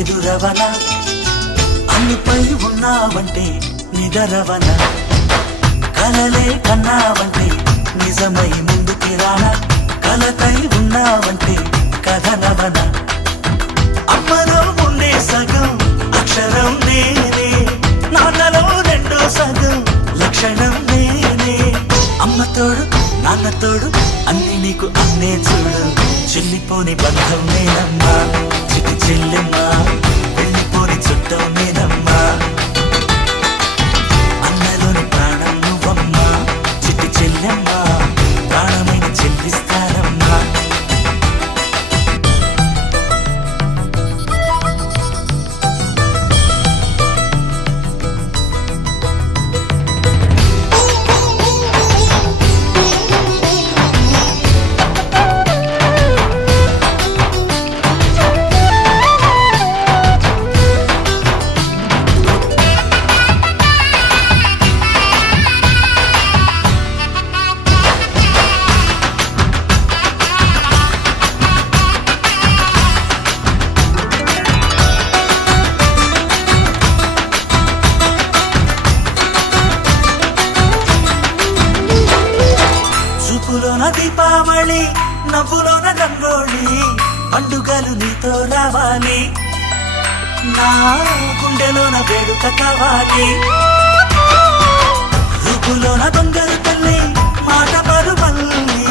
ఎదురవన అన్నిపై ఉన్నావంటే నిదరవన కలలే కన్నావంటే నిజమై ముందుకి రానా కలతై ఉన్నావంటే కథనవన అమ్మలో ఉండే సగం అక్షరం నేనే నాన్నలో రెండో సగం లక్షణం నేనే అమ్మ తోడు నాన్న తోడు అన్ని నీకు అన్నే చూడు చెల్లిపోని బంధం నేనమ్మా చిటి చెల్లెమ్మా వెళ్ళిపోని చుట్టం నేనమ్మా అన్నలోని ప్రాణం నువ్వమ్మా చిటి చెల్లెమ్మా ప్రాణమైన చెల్లిస్తానమ్మా చూపులోన దీపావళి నవ్వులోన రంగోళి పండుగలు నీతో రావాలి నా గుండెలోన వేడుక కావాలి రూపులోన దొంగలు తల్లి మాట పరువల్లి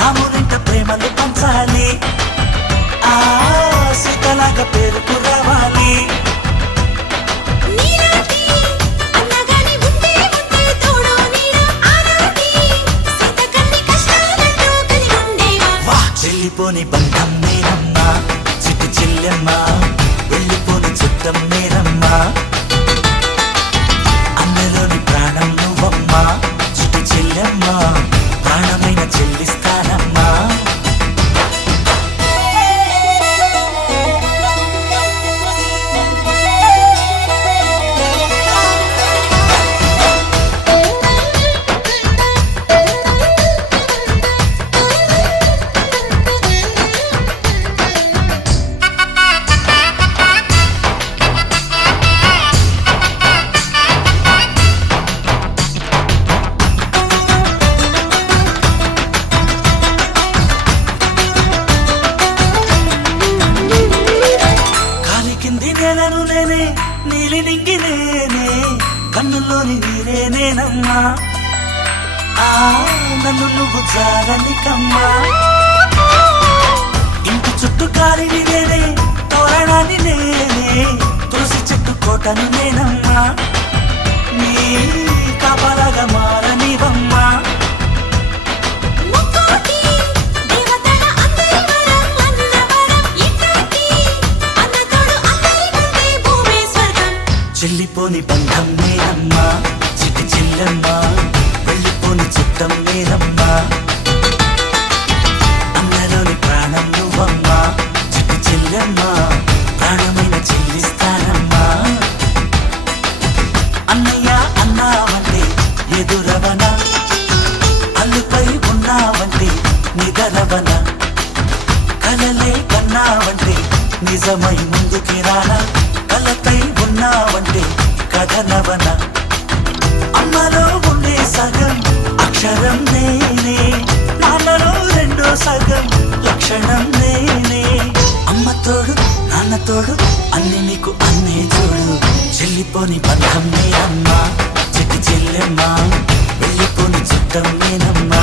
రామునింట ప్రేమలు పంచాలి ఆ సీతలాగా పేరుకు రావాలి వెళ్ళిపోని బంధం నేనమ్మా చిట్టి చెల్లెమ్మా వెళ్ళిపోని చుట్టం నేనమ్మా అన్నలోని ప్రాణం నువ్వమ్మా చిట్టి చెల్లెమ్మా ప్రాణమైన చెల్లిస్తానమ్మా నేనను నేనే నీలి నింగి నేనే కన్నుల్లోని నీరే నేనమ్మా ఆ నన్ను నువ్వు జారనికమ్మా ఇంటి చుట్టూ కాలిని నేనే తోరణాన్ని నేనే తులసి చెట్టు కోటను నేనమ్మా నీ కాపలాగా మారనివమ్మా చెల్లిపోని బంధం నేనమ్మా చిట్టి చెల్లెమ్మా వెళ్ళిపోని చుట్టం నేనమ్మా అన్నలోని ప్రాణం నువ్వమ్మా చిట్టి చెల్లెమ్మా ప్రాణమైన చెల్లిస్తానమ్మా అన్నయ్య అన్నావంటే ఎదురవన అల్లుపై ఉన్నావంటే నిదరవన కలలే కన్నావంటే నిజమై ముందుకి రానా కలతై ఉన్నావంటే కథనవన అమ్మలో ఉండే సగం అక్షరం నేనే నాన్నలో రెండో సగం లక్షణం నేనే అమ్మ తోడు నాన్న తోడు అన్ని నీకు అన్నే చూడు చెల్లిపోని బంధం నేనమ్మా చిట్టి చెల్లెమ్మా వెళ్ళిపోని చుట్టం నేనమ్మా